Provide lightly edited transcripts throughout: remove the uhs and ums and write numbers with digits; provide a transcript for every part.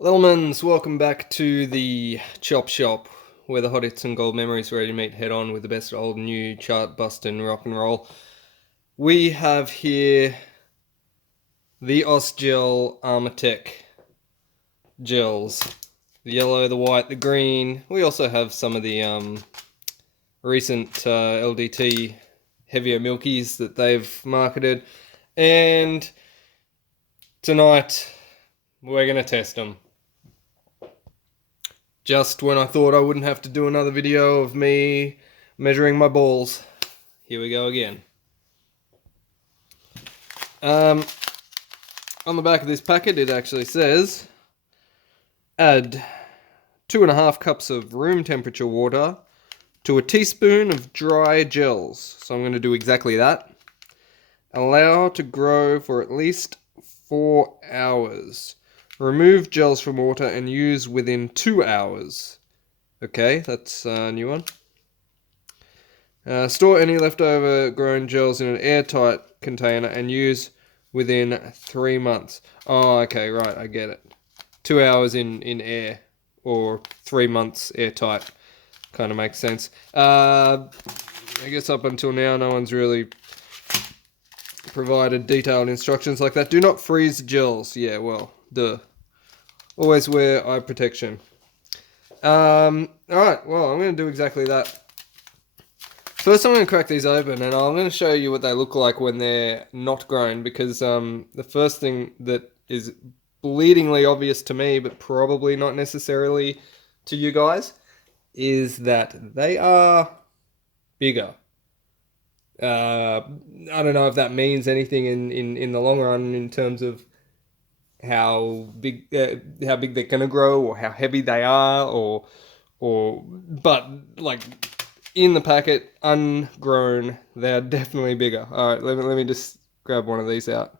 Littlemans, welcome back to the Chop Shop, where the hot hits and gold memories ready to meet head on with the best old new chart busting rock and roll. We have here the Ausgel Armour Tech gels. The yellow, the white, the green. We also have some of the recent LDT heavier milkies that they've marketed. And tonight, we're going to test them. Just when I thought I wouldn't have to do another video of me measuring my balls, here we go again. On the back of this packet it actually says, add 2.5 cups of room temperature water to a teaspoon of dry gels. So I'm going to do exactly that. Allow to grow for at least 4 hours. Remove gels from water and use within 2 hours. Okay, that's a new one. Store any leftover grown gels in an airtight container and use within 3 months. Oh, okay, right, I get it. 2 hours in air or 3 months airtight. Kind of makes sense. I guess up until now, no one's really provided detailed instructions like that. Do not freeze gels. Yeah, well, duh. Always wear eye protection. Alright, well, I'm going to do exactly that. First I'm going to crack these open and I'm going to show you what they look like when they're not grown, because the first thing that is bleedingly obvious to me, but probably not necessarily to you guys, is that they are bigger. I don't know if that means anything in the long run in terms of how big they're gonna grow or how heavy they are, but like in the packet, ungrown, they're definitely bigger. All right, let me just grab one of these out.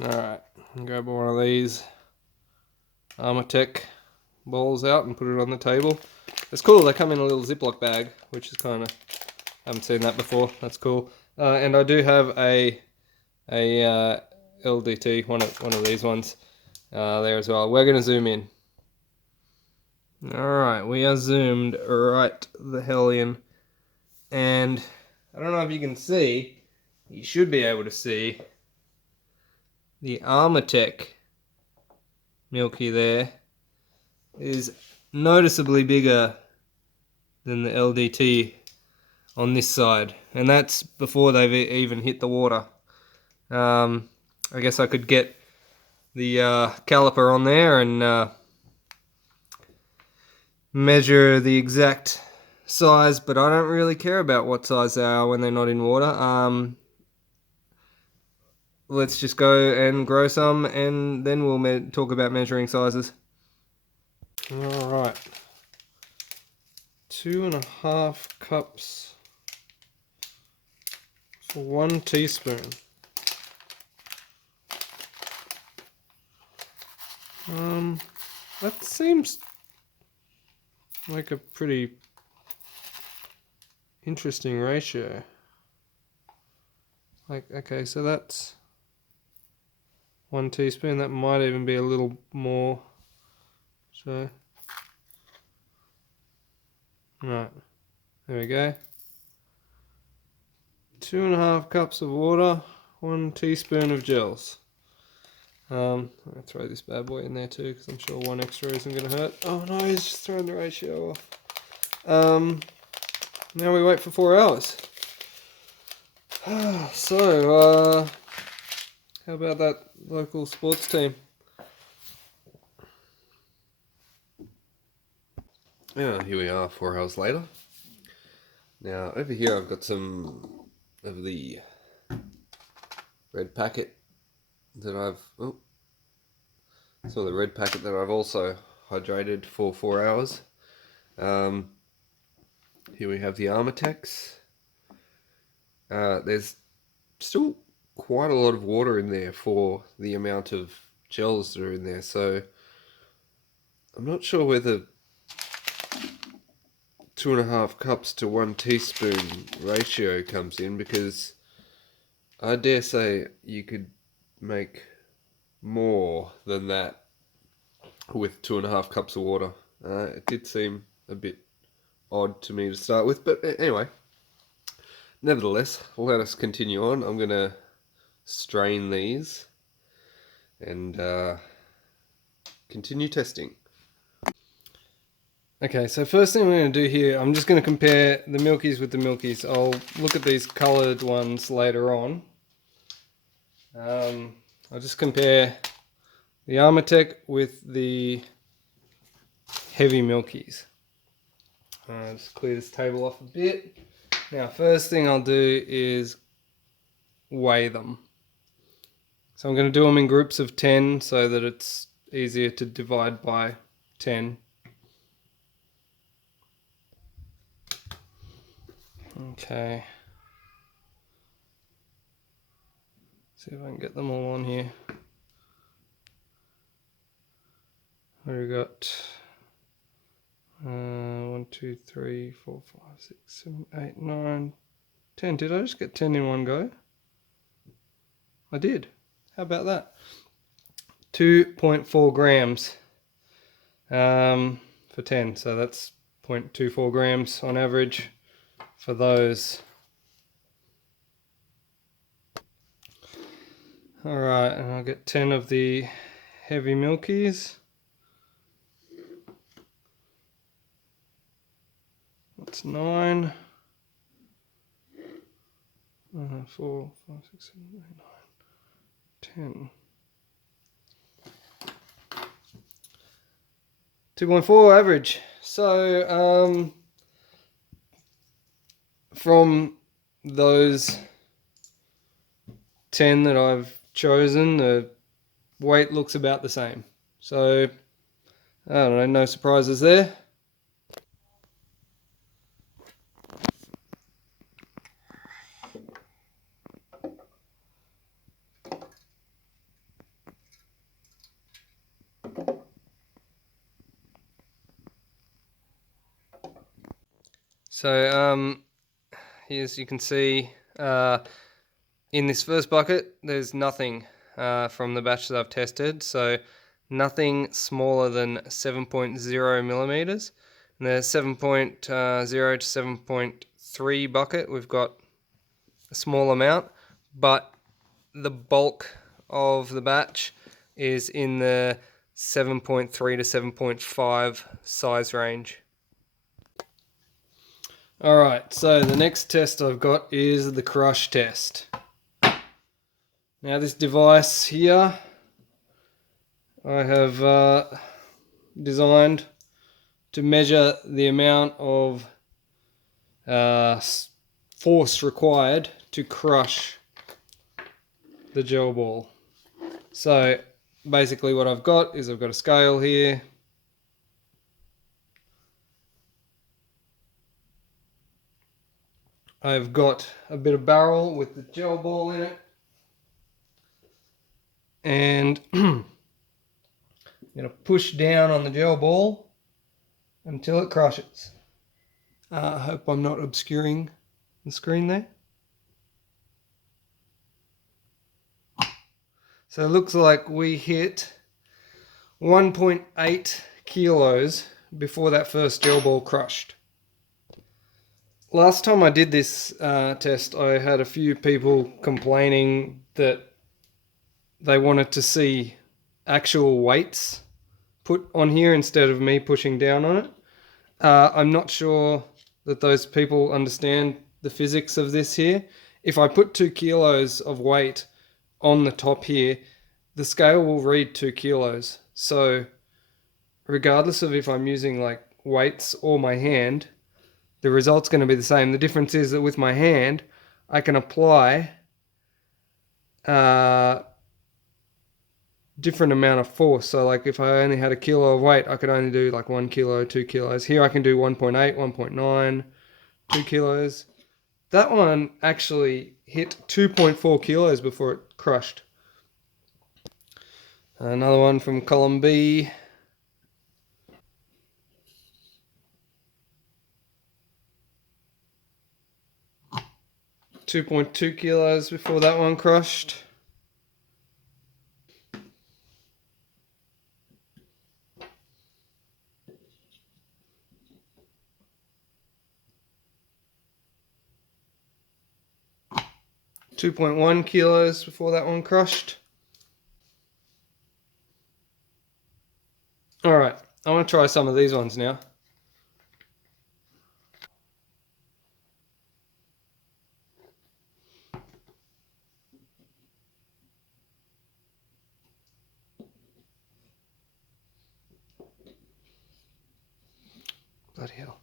All right, grab one of these Armour Tech balls out and put it on the table. It's cool. They come in a little Ziploc bag, which is kind of, haven't seen that before. That's cool. And I do have a LDT, one of these ones there as well. We're going to zoom in. Alright, we are zoomed right the hell in. And I don't know if you can see, you should be able to see the Armour Tech milky there is noticeably bigger than the LDT on this side. And that's before they've even hit the water. I guess I could get the caliper on there and measure the exact size, but I don't really care about what size they are when they're not in water. Let's just go and grow some and then we'll talk about measuring sizes. Alright, 2.5 cups for 1 teaspoon. That seems like a pretty interesting ratio. Like, okay, so that's 1 teaspoon. That might even be a little more. So, right, there we go. 2.5 cups of water, 1 teaspoon of gels. I'll throw this bad boy in there too, because I'm sure 1 extra isn't going to hurt. Oh no, he's just throwing the ratio off. Now we wait for 4 hours. So, how about that local sports team? Yeah, here we are 4 hours later. Now, over here I've got some of the red packet that I've also hydrated for 4 hours. Here we have the Armour Techs. There's still quite a lot of water in there for the amount of gels that are in there, so I'm not sure whether 2.5 cups to 1 teaspoon ratio comes in, because I dare say you could make more than that with 2.5 cups of water. It did seem a bit odd to me to start with, but anyway, nevertheless, let us continue on. I'm going to strain these and continue testing. Okay, so first thing I'm going to do here, I'm just going to compare the milkies with the milkies. I'll look at these coloured ones later on. I'll just compare the Armour Tech with the heavy milkies. Just clear this table off a bit. Now, first thing I'll do is weigh them. So I'm going to do them in groups of 10 so that it's easier to divide by 10. Okay. See if I can get them all on here. What do we got? 1, 2, 3, 4, 5, 6, 7, 8, 9, 10. Did I just get 10 in one go? I did. How about that? 2.4 grams for 10. So that's 0.24 grams on average for those. Alright, and I'll get 10 of the heavy milkies. That's 9. 4, 5, 6, 7, 8, 9, 10. 2.4 average. So from those 10 that I've chosen, the weight looks about the same. So I don't know, no surprises there. So as you can see, in this first bucket, there's nothing from the batch that I've tested. So nothing smaller than 7.0 millimeters. And the 7.0 to 7.3 bucket, we've got a small amount, but the bulk of the batch is in the 7.3 to 7.5 size range. Alright, so the next test I've got is the crush test. Now this device here, I have designed to measure the amount of force required to crush the gel ball. So basically what I've got is I've got a scale here. I've got a bit of barrel with the gel ball in it. And I'm going to push down on the gel ball until it crushes. I hope I'm not obscuring the screen there. So it looks like we hit 1.8 kilos before that first gel ball crushed. Last time I did this test, I had a few people complaining that they wanted to see actual weights put on here instead of me pushing down on it. I'm not sure that those people understand the physics of this here. If I put 2 kilos of weight on the top here, the scale will read 2 kilos. So regardless of if I'm using like weights or my hand, the result's going to be the same. The difference is that with my hand, I can apply different amount of force. So like if I only had a kilo of weight, I could only do like 1 kilo, 2 kilos. Here I can do 1.8, 1.9, 2 kilos. That one actually hit 2.4 kilos before it crushed. Another one from column B. $2.2 kilos before that one crushed. 2.1 kilos before that one crushed. Alright, I want to try some of these ones now. Bloody hell.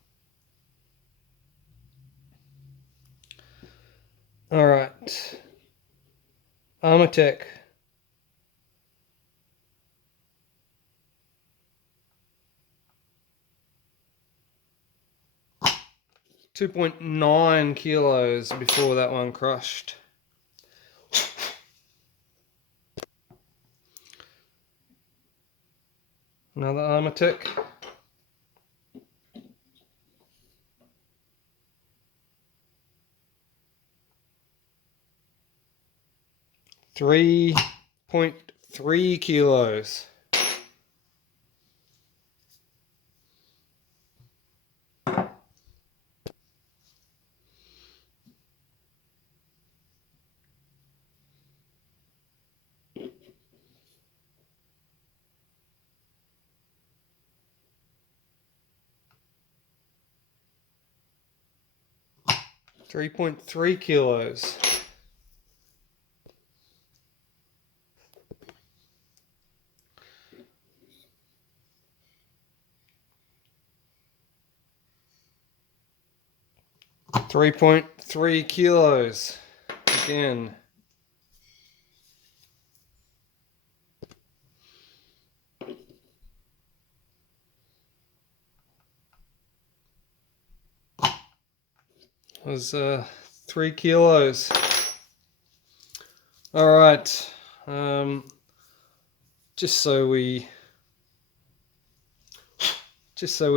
Alright. Armour Tech. .9 kilos before that one crushed. Another Armour Tech. .3 kilos. .3 kilos. .3 kilos. Again. Was 3 kilos. All right. Just so we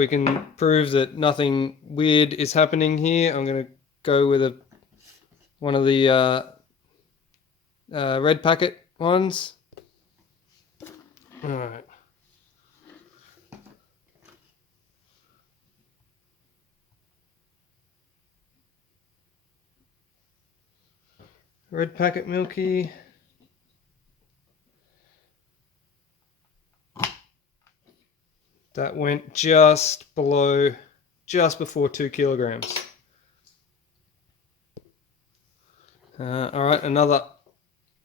can prove that nothing weird is happening here, I'm going to go with one of the red packet ones. All right. Red packet milky. That went just before 2 kilograms. All right, another.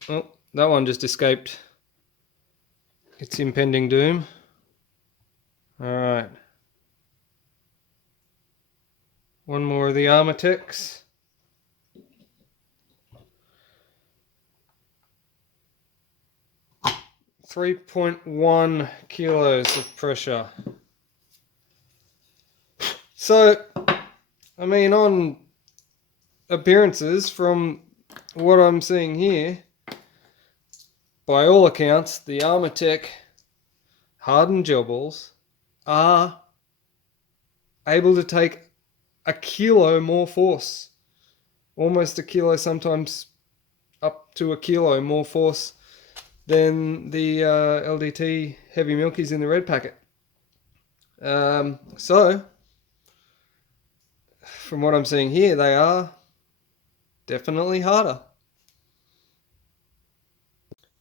Oh, that one just escaped its impending doom. All right. One more of the Armour Techs. 3.1 kilos of pressure. So, I mean, on appearances, from what I'm seeing here, by all accounts, the Armour Tech hardened gel balls are able to take a kilo more force. Almost a kilo, sometimes up to a kilo more force than the LDT heavy milkies in the red packet. So, from what I'm seeing here, they are definitely harder.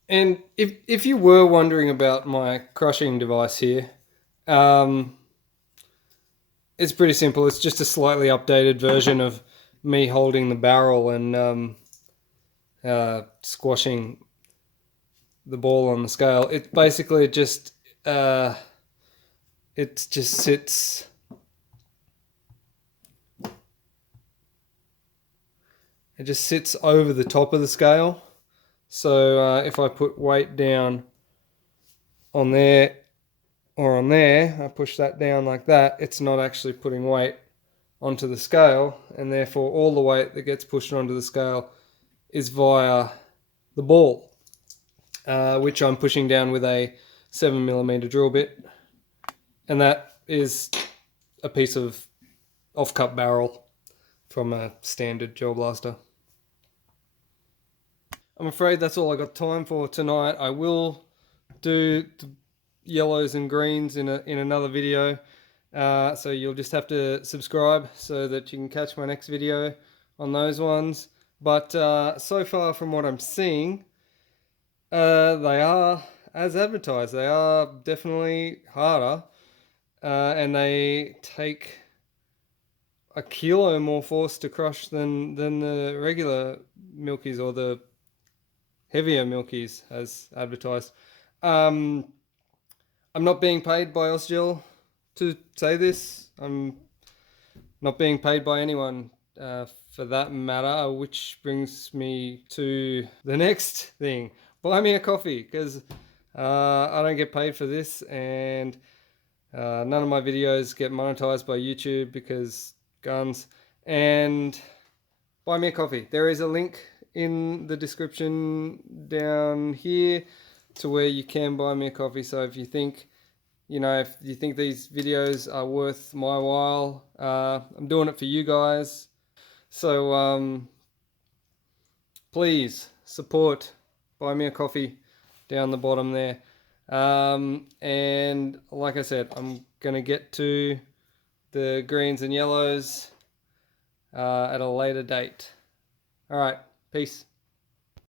And if you were wondering about my crushing device here, it's pretty simple. It's just a slightly updated version of me holding the barrel and squashing the ball on the scale. It basically just sits. It just sits over the top of the scale. So if I put weight down on there or on there, I push that down like that, it's not actually putting weight onto the scale, and therefore all the weight that gets pushed onto the scale is via the ball, which I'm pushing down with a 7mm drill bit, and that is a piece of off-cut barrel from a standard gel blaster. I'm afraid that's all I got time for tonight. I will do the yellows and greens in another video, so you'll just have to subscribe so that you can catch my next video on those ones. But so far from what I'm seeing, they are as advertised. They are definitely harder, and they take a kilo more force to crush than the regular milkies or the heavier milkies as advertised. Um, I'm not being paid by Ausgel to say this. I'm not being paid by anyone for that matter, which brings me to the next thing. Buy me a coffee, because I don't get paid for this, and none of my videos get monetized by YouTube because guns. And buy me a coffee. There is a link in the description down here to where you can buy me a coffee. So if you think, if you think these videos are worth my while, I'm doing it for you guys. So please support, buy me a coffee down the bottom there. And like I said, I'm going to get to the greens and yellows at a later date. All right, peace.